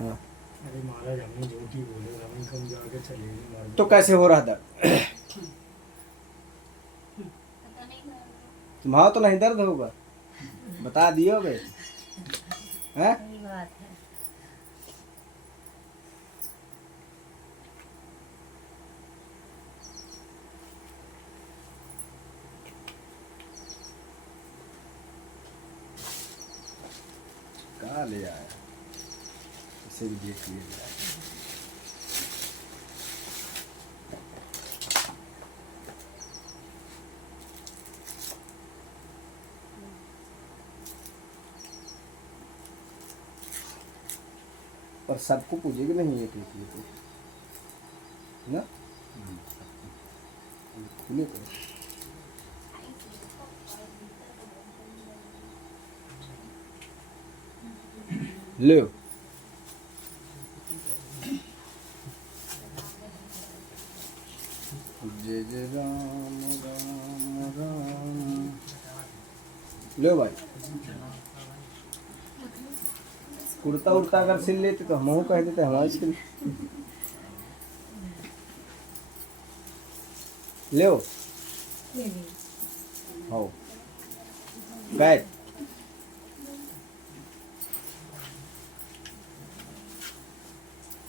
हाँ अरे महाराज हमने झूठी बोले, हम कम जाके चले गए। तो कैसे हो रहा दर्द? तुम्हारा तो नहीं दर्द होगा, बता दियो बे। हैं? सही बात है। कहाँ ले आया, इसे भी देख लिया जाए। पर सबको पूछेगी नहीं ये तो ना खुले तो। लो जय जय राम राम राम। लो भाई, कुर्ता उड़ता अगर सिल लेते तो हम कह देते हमारी सिल। ले हो बैठ।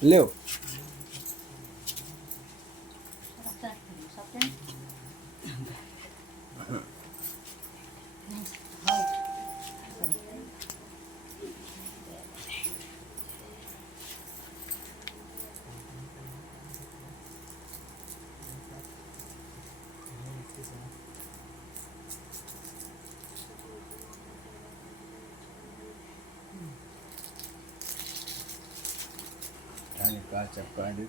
ले का चपका ले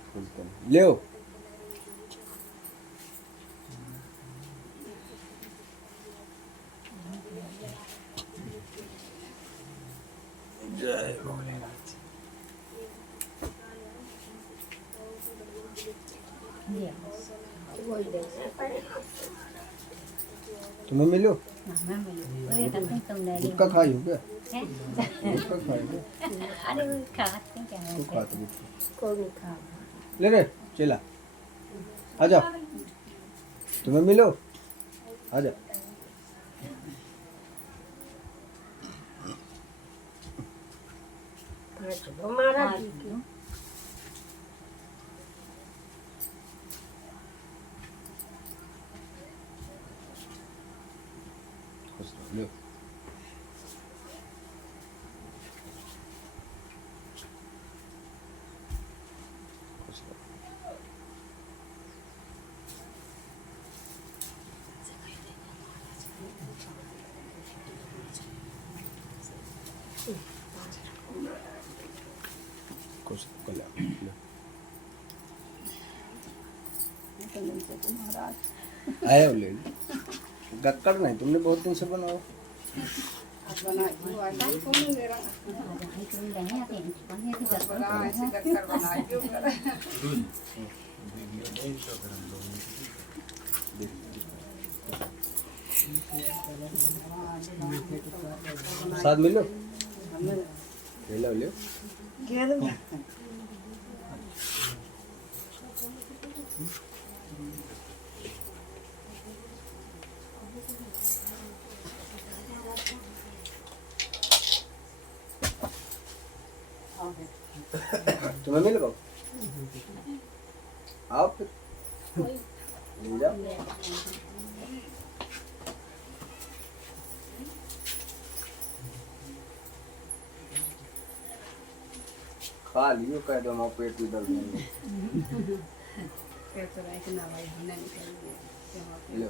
जय भोलेनाथ। तुम्हें मिलो गुटखा खाई हो क्या? गुटखा खाई हो? अरे वो खाते क्या है? तो खाते गुटखा कोई नहीं खा। ले रे चला आजा, तुम्हें मिलो आजा। हमारा लो कुछ आया ले गक्कड़ नहीं तुमने बहुत दिन से बनाओ। साथ मिलो ले लो ले तुम्हें मिल गो आओ फिर ले जाओ। खा लियो कह दो हमारा पेट में दर्द नहीं लो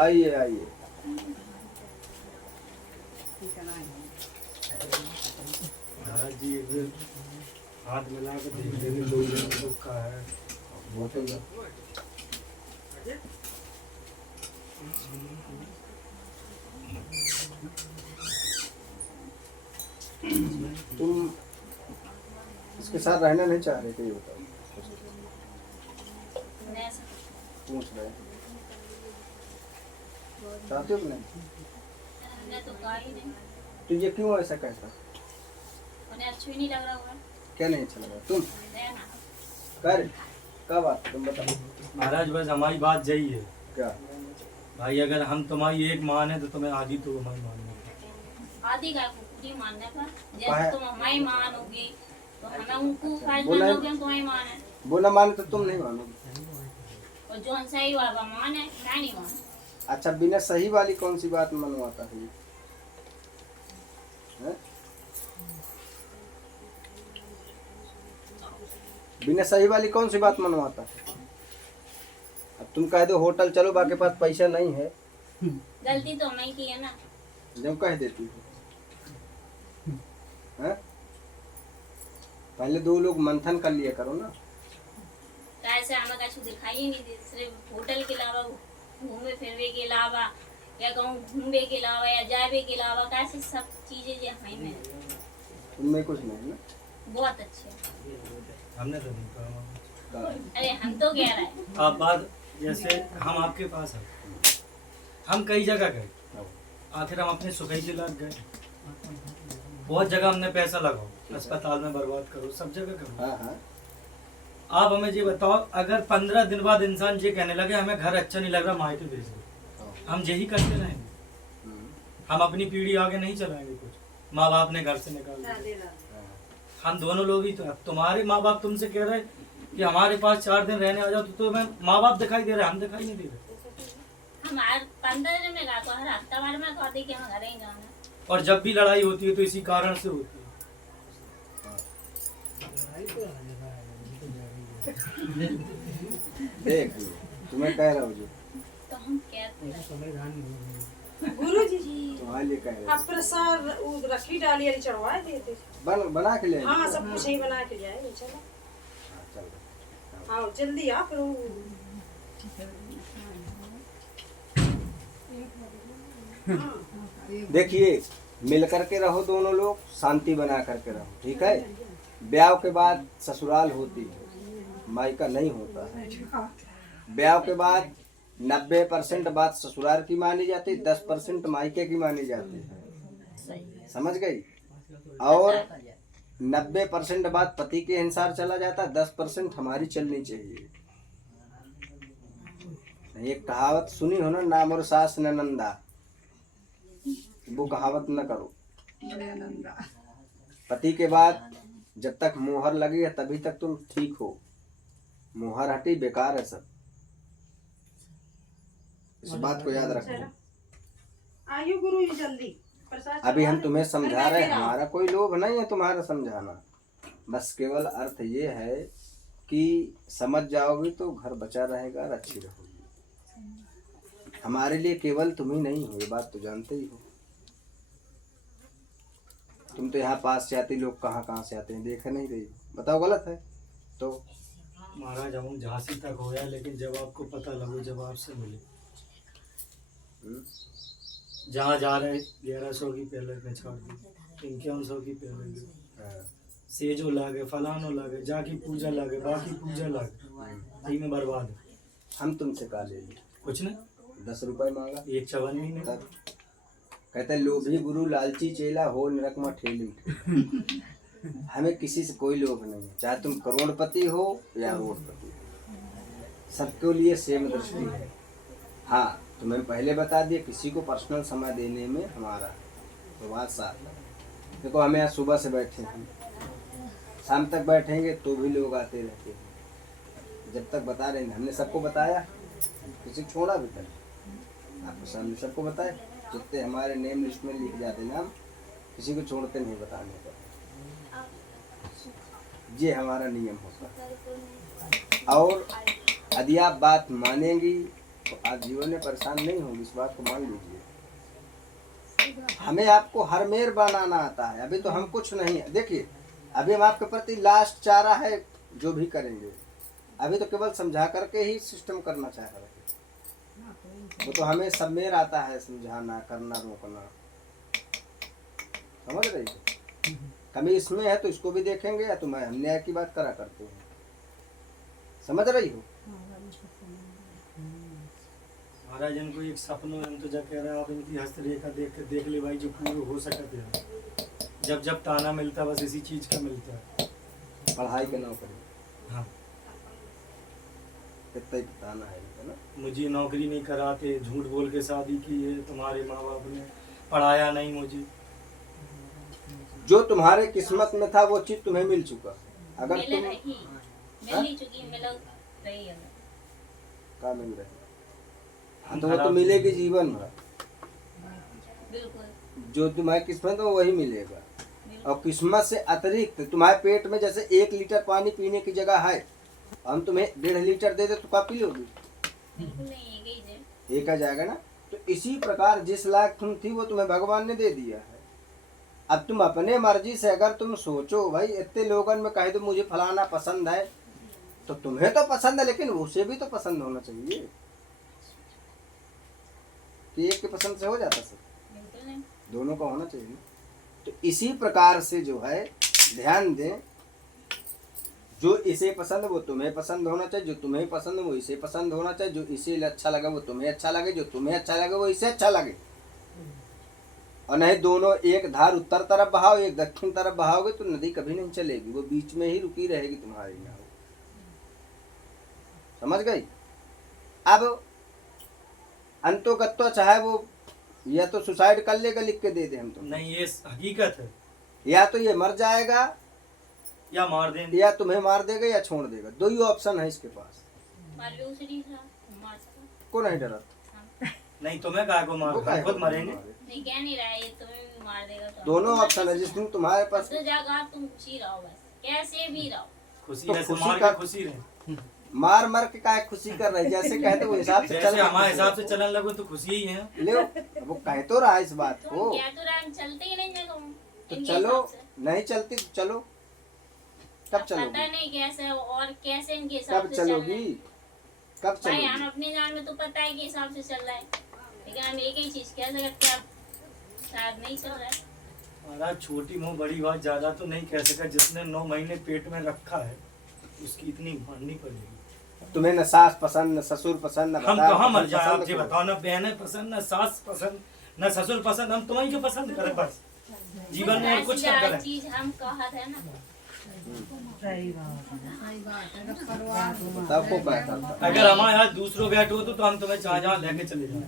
आइए आइए महाराज जी एक दिन हाथ मिला के देख लेंगे, 2 दिन का है बहुत हो गया। तुम इसके साथ रहना नहीं चाह रहे थे ये बताओ? पूछ रहे चाहते हो कि नहीं? तो तो ये क्यों ऐसा कहता? उन्हें अच्छा ही नहीं लग रहा होगा। क्या नहीं अच्छा लगा? तुम रहना। कर क्या बात तुम बताओ। महाराज बस हमारी बात यही है क्या भाई, अगर हम तुम्हारी एक मान है तो तुम्हें आधी तो हमारी मान है। आदि का पूरी मानने पर काहे? जैसे तुम हमारी मान होगी तो हमें उनको फर्ज बोला- मानोगे, हम तुम्हारी मान है। वो ना माने तो तुम नहीं मानोगे। और जो सही वाला मान है क्या नहीं मान। अच्छा बिना सही वाली कौन सी बात मनवाता है ये? हैं? बिना सही वाली कौन सी बात मनवाता है? अब तुम कह दो होटल चलो, बाकी पास पैसा नहीं है, गलती तो हमें की है ना। जब कह देती हो हैं? पहले दो लोग मंथन कर लिया करो ना। कैसे हमें कुछ दिखाई ही नहीं दे, सिर्फ होटल के अलावा घूमे फिरवे के अलावा या कहूँ घूमने के अलावा या जावे के अलावा कैसे सब चीजें जो हमें में उनमें कुछ नहीं ना। बहुत अच्छे हैं। हमने तो नहीं कहा। कहा। अरे हम तो कह रहे हैं आप बात जैसे हम आपके पास हैं, हम कई जगह गए, आखिर हम अपने सुखई के लाग गए। बहुत जगह हमने पैसा लगाओ, अस्पताल में बर्बाद करो, सब जगह करो। हाँ हाँ आप हमें ये बताओ, अगर 15 दिन बाद इंसान ये कहने लगे हमें घर अच्छा नहीं लग रहा, मायके भेज दो, हम यही करते रहेंगे? हम अपनी पीढ़ी आगे नहीं चलाएंगे कुछ, माँ बाप ने घर से निकाल दिया। हम दोनों लोग ही तो, अब तुम्हारे माँ बाप तुमसे कह रहे कि हमारे पास 4 दिन रहने आ जाओ, तो तुम्हें माँ बाप दिखाई दे रहे हैं, हम दिखाई नहीं दे रहे। हम हर 15 दिन में कहा तो हर हफ्ता भर में कहते कि हम घर ही जाना। और जब भी लड़ाई होती है तो इसी कारण से होती है। देख तुम्हें कह रहा हूँ जो तो हम कहते हैं गुरु जी तुम्हारे लिए कह रहा आप प्रसाद वो रखी डाली वाली चढ़वाए देते। हूँ। बना के ले हाँ सब कुछ ही बना के ले आए। चलो चल आओ जल्दी आप देखिए मिल करके रहो दोनों लोग, शांति बना करके रहो, ठीक है? ब्याह के बाद ससुराल होती है, मायका नहीं होता है। ब्याह के बाद 90% बात ससुराल की मानी जाती है, 10% मायके की मानी जाती है, समझ गई? और 90% बात पति के अनुसार चला जाता है, 10% हमारी चलनी चाहिए। एक कहावत सुनी हो ना, नाम और सास न नंदा, वो कहावत न करो। पति के बाद जब तक मोहर लगी है तभी तक तुम ठीक हो, मोहर हटी बेकार है सब। इस बात को याद रखो। आयु गुरु जी जल्दी प्रसाद अभी हम तुम्हें समझा रहे हैं, हमारा कोई लोभ नहीं है तुम्हारा समझाना, बस केवल अर्थ ये है कि समझ जाओगी तो घर बचा रहेगा और अच्छी रहोगी। हमारे लिए केवल तुम ही नहीं हो, ये बात तो जानते ही हो। तुम तो यहाँ पास से आते, लोग कहाँ कहाँ से आते हैं, देख नहीं रही हो। बताओ गलत है तो? महाराज हम झांसी तक हो गया, लेकिन जब आपको पता लगो, जब आपसे मिले, जहाँ जा रहे 1100 की पेलेट में छोड़ दी, 5100 की पेलेट दी, सेजो लागे, फलानो लागे, जाकी पूजा लागे, बाकी पूजा लागे, यही में बर्बाद है। हम तुमसे का ले लिए? कुछ नहीं, 10 रुपए मांगा, एक चवन्नी ने तब कहते लोभी गुरु लालची चेला हो नरक में ठेली। हमें किसी से कोई लोभ नहीं है, चाहे तुम करोड़पति हो या रोडपति, सबके लिए सेम दृष्टि है। हाँ तुम्हें पहले बता दिया, किसी को पर्सनल समय देने में हमारा तो बात साफ है। देखो हमें यहाँ सुबह से बैठे हैं, शाम तक बैठेंगे तो भी लोग आते रहते हैं, जब तक बता रहे हैं। हमने सबको बताया, किसी को छोड़ा भी करें, आपको सामने सबको बताए, जितने हमारे नेम लिस्ट में लिख जाते नाम, किसी को छोड़ते नहीं बताने पर। ये हमारा नियम होता है। और यदि आप बात मानेंगी तो आप जीवन में परेशान नहीं होंगे, इस बात को मान लीजिए। हमें आपको हर मेर बनाना आता है, अभी तो हम कुछ नहीं है। देखिए अभी हम आपके प्रति लास्ट चारा है, जो भी करेंगे अभी तो केवल समझा करके ही सिस्टम करना चाह रहे हैं। वो तो हमें सब मेर आता है, समझाना, करना, रोकना, समझ रही हो? कमी इसमें है तो इसको भी देखेंगे, या तो मैं हम न्याय की बात करा करते हैं, समझ रही हो? महाराज इनको एक सपनों हम तो जब कह रहे हैं आप इनकी हस्तरेखा देख ले भाई जो पूर्ण हो सकते हैं। जब जब ताना मिलता है बस इसी चीज का मिलता है। पढ़ाई के नौकरी हाँ कितना ही बताना है इनको ना। मुझे नौकरी नहीं कराते, झूठ बोल के शादी की है, तुम्हारे माँ बाप ने पढ़ाया नहीं मुझे। जो तुम्हारे किस्मत में था वो चीज तुम्हें मिल चुका। अगर मिल तुम रही मिल नहीं चुकी, मिल रही है। का मिल रही हाँ तो वो तो मिलेगी जीवन भर। बिल्कुल जो तुम्हारी किस्मत में वही मिलेगा। और किस्मत से अतिरिक्त तुम्हारे पेट में जैसे 1 लीटर पानी पीने की जगह है, हम तुम्हें 1.5 लीटर दे दे तो क्या पी लोगी? बिल्कुल नहीं, एक ही है। एक आ जाएगा ना। तो इसी प्रकार जिस लायक तुम थी वो तुम्हें भगवान ने दे दिया है। अब तुम अपने मर्जी से अगर तुम सोचो भाई इतने लोगन में कहे तो मुझे फलाना पसंद है, तो तुम्हें तो पसंद है लेकिन उसे भी तो पसंद होना चाहिए। कि एक के पसंद से हो जाता सब? बिल्कुल नहीं। दोनों का होना चाहिए। तो इसी प्रकार से जो है ध्यान दें, जो इसे पसंद है वो तुम्हें पसंद होना चाहिए, जो तुम्हें पसंद है वो इसे पसंद होना चाहिए, जो इसे अच्छा लगे वो तुम्हें अच्छा लगे, जो तुम्हें अच्छा लगे वो इसे अच्छा लगे। और नहीं दोनों एक धार उत्तर तरफ बहाओ एक दक्षिण तरफ बहाओगे तो नदी कभी नहीं चलेगी, वो बीच में ही रुकी रहेगी तुम्हारी नाव। समझ गई? अब अंतोगत्वा चाहे वो या तो सुसाइड कर लेगा, लिख के दे दे हम तो नहीं, ये हकीकत है। या तो ये मर जाएगा या मार देंगे या तुम्हें मार देगा या छोड़ देगा। दो ही ऑप्शन है इसके पास। मार भी उसे नहीं था, मार सका। को नहीं डरा नहीं, तुम्हें काहे को मार, वो काहे खुद को मरेंगे। नहीं कह नहीं रहा है, ये तुम्हें भी मार देगा तो दोनों ऑप्शन है। जिस दिन तुम्हारे पास तो जाकर तुम खुशी रहो, बस कैसे भी रहो। खुशी तो ऐसे खुशी मार का- के खुशी रहे। मार मर के काहे खुशी कर रहे, जैसे कहते वो हिसाब से जैसे हमारे चल हिसाब से चलन लगो तो खुशी ही है। ले। वो कह तो रहा है इस बात तुम को, क्या तो रंग चलते ही नहीं थे तुम तो इनके चलो। हिसाब से। नहीं चलती तो चलो। कब पता चलोगी? नहीं कैसे और कैसे इनके हिसाब कब से चल रहे चलोगी? हैं। कब भाई हम चलोगी? अपने जान में तो पता है कि हिसाब से चल रहा है, लेकिन हम एक ही चीज कह सकते हैं, अब शायद नहीं चल रहा है। महाराज छोटी मुंह बड़ी बात ज्यादा तो नहीं कह सका। जिसने 9 महीने पेट में रखा है उसकी इतनी माननी पड़ेगी। तुम्हें न सास पसंद न ससुर पसंद न हम भतार कहाँ मर पसंद, जाए पसंद आप जी करो। बताओ। न बहनें पसंद, न सास पसंद, न ससुर पसंद। हम तुम्हें क्यों पसंद करें? बस जीवन में और कुछ ना करें। चीज हम कहा था ना, बताओ को क्या करता? अगर हमारे यहाँ दूसरों बैठे हो तो हम तुम्हें जहाँ जहाँ लेके चले जाए।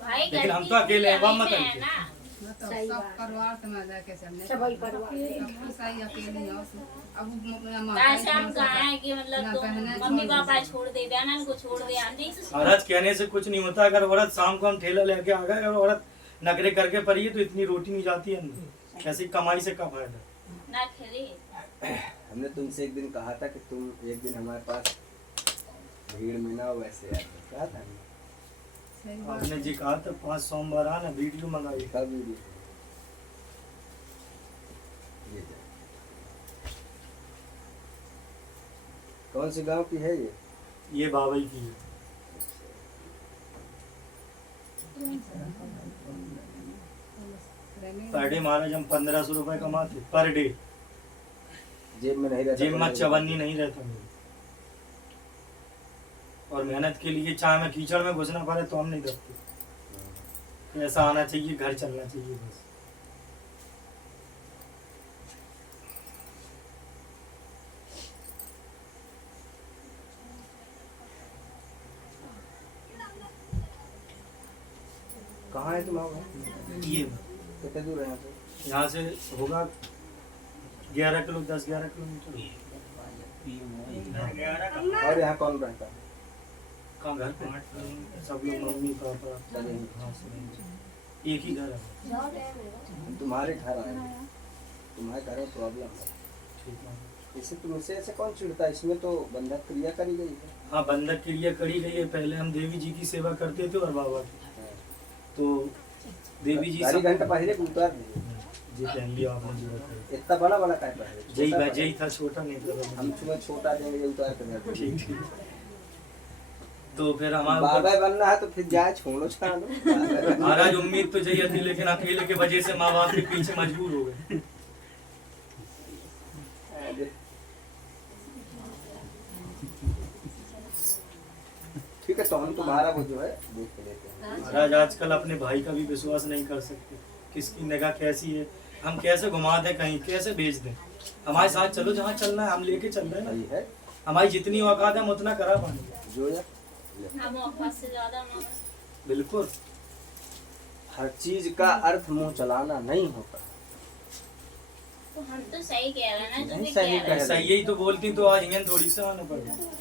भाई लेकिन हम गलती तो अकेले हैं, वह मत हमें है आइए। ना। सही सब बात। परिवार से मैं लेके चलने सभी परिवार सही अकेली हो अब ऐसे हम कहा है कि मतलब तुम मम्मी पापा छोड़ दे, बहनन को छोड़ दे, हम नहीं से महाराज कहने से कुछ नहीं होता। अगर औरत शाम को हम ठेला लेके आ गए और औरत नखरे करके पड़ी है तो इतनी रोटी नहीं जाती है। ऐसी कमाई से क्या फायदा? ना खेले। हमने तुमसे एक दिन कहा था कि तुम एक दिन हमारे पास भीड़ में ना हो, वैसे यार कहा था हमने। आपने जी कहा था 5 सोमवार आना, वीडियो मंगाई। दिखा वीडियो। ये जा। कौन से गांव की है ये? ये बाबई की है। पर डे महाराज हम 1500 रुपए कमाते पर डे। जेब में नहीं रहता। जेब में चवन्नी नहीं रहता मेरे। और मेहनत के लिए चाहे मैं कीचड़ में घुसना पड़े तो हम नहीं करते। ऐसा आना चाहिए, घर चलना चाहिए बस। कहाँ है तुम्हारा? ये कितने दूर है यहाँ से? यहाँ से होगा 11 किलो 10-11 किलोमीटर। और यहाँ कौन रहता है? कहाँ घर पे? सब लोग मम्मी पापा। चलिए। हाँ, सब एक ही घर है। हम तुम्हारे घर आए हैं। तुम्हारे घर में प्रॉब्लम है। ठीक है। इसे तुमसे ऐसे कौन चिढ़ता है? इसमें तो बंधक क्रिया करी गई है। हाँ, बंधक क्रिया करी गई है। पहले हम देवी जी की सेवा करते थे और बाबा की। तो देवी जी गाड़ी घंटा पहले को उतार दीजिए। जी पहन लिया आपने जी बताया। इतना बड़ा बड़ा काय पहले? जय छोटा जय था, छोटा नहीं था। हम तुम्हें छोटा देंगे ये उतार कर दे। ठीक ठीक। तो फिर हमारे बाबा बनना है तो फिर जाए छोड़ो छाड़ दो। महाराज उम्मीद तो जय थी, लेकिन अकेले के वजह से माँ बाप के पीछे मजबूर हो गए। ठीक है, तो हम तुम्हारा वो जो है देख के लेते हैं। महाराज आजकल अपने भाई का भी विश्वास नहीं कर सकते, किसकी निगाह कैसी है, हम कैसे घुमा दें कहीं, कैसे भेज दें। हमारे साथ चलो, जहाँ चलना है हम लेके चल रहे हैं सही ना। है हमारी जितनी औकात है हम उतना करा पाएंगे। जो या हम औकात से ज्यादा मांगा। बिल्कुल। हर चीज का अर्थ मुंह चलाना नहीं होता। तो हम तो सही कह रहे हैं ना, जो नहीं, भी सही कह रहे हैं। सही ही तो बोलती तो आज इंजन थोड़ी सा आना पड़े।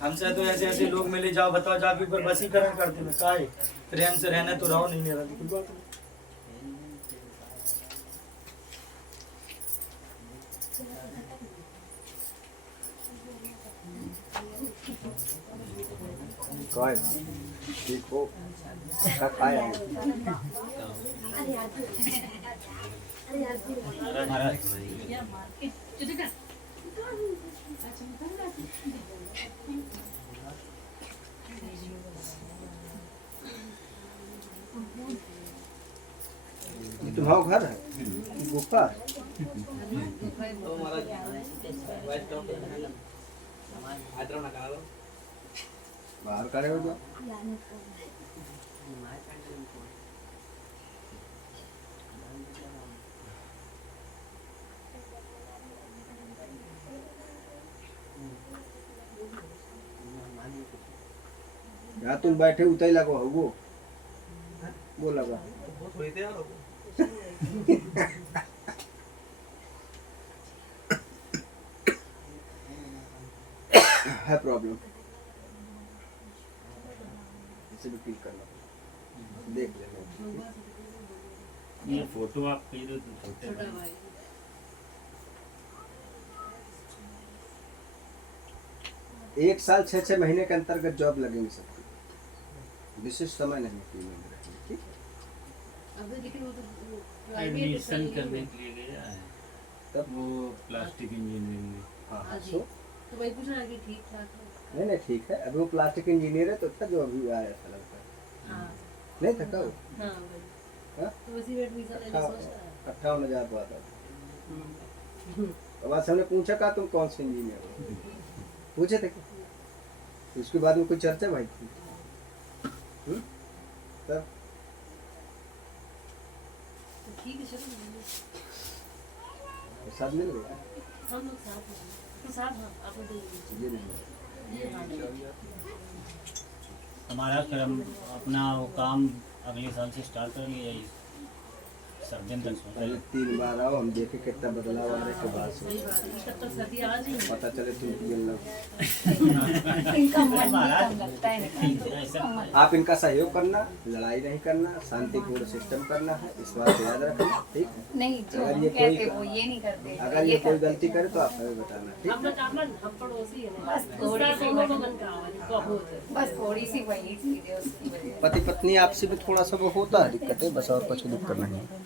हमसे तो ऐसे ऐसे लोग मिले, जाओ बताओ जाके ऊपर वसीकरण करते हैं, काहे प्रेम से रहना तो रहो, नहीं रहना तो कोई बात नहीं। काय ठीक हो का काय आहे ये तुम्हारा घर है गुफा है? बाहर खड़े हो जाओ। यहाँ तुम बैठे उतर लगो वो लगा है प्रॉब्लम, इसे भी क्लिक करना पड़ेगा। देख लेना ये फोटो आप कही दो तो छोटा भाई। एक साल 6-6 महीने के अंतर्गत जॉब लगेंगे सबकी, विशिष्ट समय नहीं है 3 महीने रहेंगे, ठीक है? अभी लेकिन वो तो एडमिशन करने के लिए गया है तब वो प्लास्टिक इंजीनियरिंग में। हाँ हाँ जी। सो तो वही पूछ रहा कि ठीक ठाक है। नहीं नहीं ठीक है, अभी वो प्लास्टिक इंजीनियर है तो इतना जो अभी आया ऐसा लगता है हाँ नहीं थका वो हाँ वही। हाँ? तो उसी में एडमिशन लेने सोच रहा है। 58,000 हुआ था। अब आज हमने पूछा कहा तुम कौन से इंजीनियर हो, पूछे थे क्या? उसके बाद में कोई चर्चा भाई थी? तब तो ठीक है चलो साथ मिल गया हम लोग साथ हैं। तो साथ हाँ आप लोग दे ये नहीं हमारा फिर हम अपना वो काम अगले साल से स्टार्ट करेंगे, यही सर्जन तक सोच रहे पहले हैं। 3 बार आओ, हम देखे कितना बदलाव आ रहा है के बाद से सही बात है। तब तक सर्दी आ नहीं है। पता चले तुम मिल लो। इनका मन नहीं कम लगता है इनका। ऐसा आप इनका सहयोग करना, लड़ाई नहीं करना, शांतिपूर्ण सिस्टम करना है, इस बात को याद रखना, ठीक है? नहीं जो अगर हम ये कोई कहते वो ये नहीं करते, अगर ये कोई गलती करे तो आप हमें बताना, ठीक है? हम लोग हम पड़ोसी है ना। बस थोड़ी सी मन का बहुत है। बस थोड़ी सी वही चीज है उसकी वजह से। पति पत्नी आपसे भी थोड़ा सा वो होता है दिक्कतें, बस और कुछ दिक्कत नहीं है।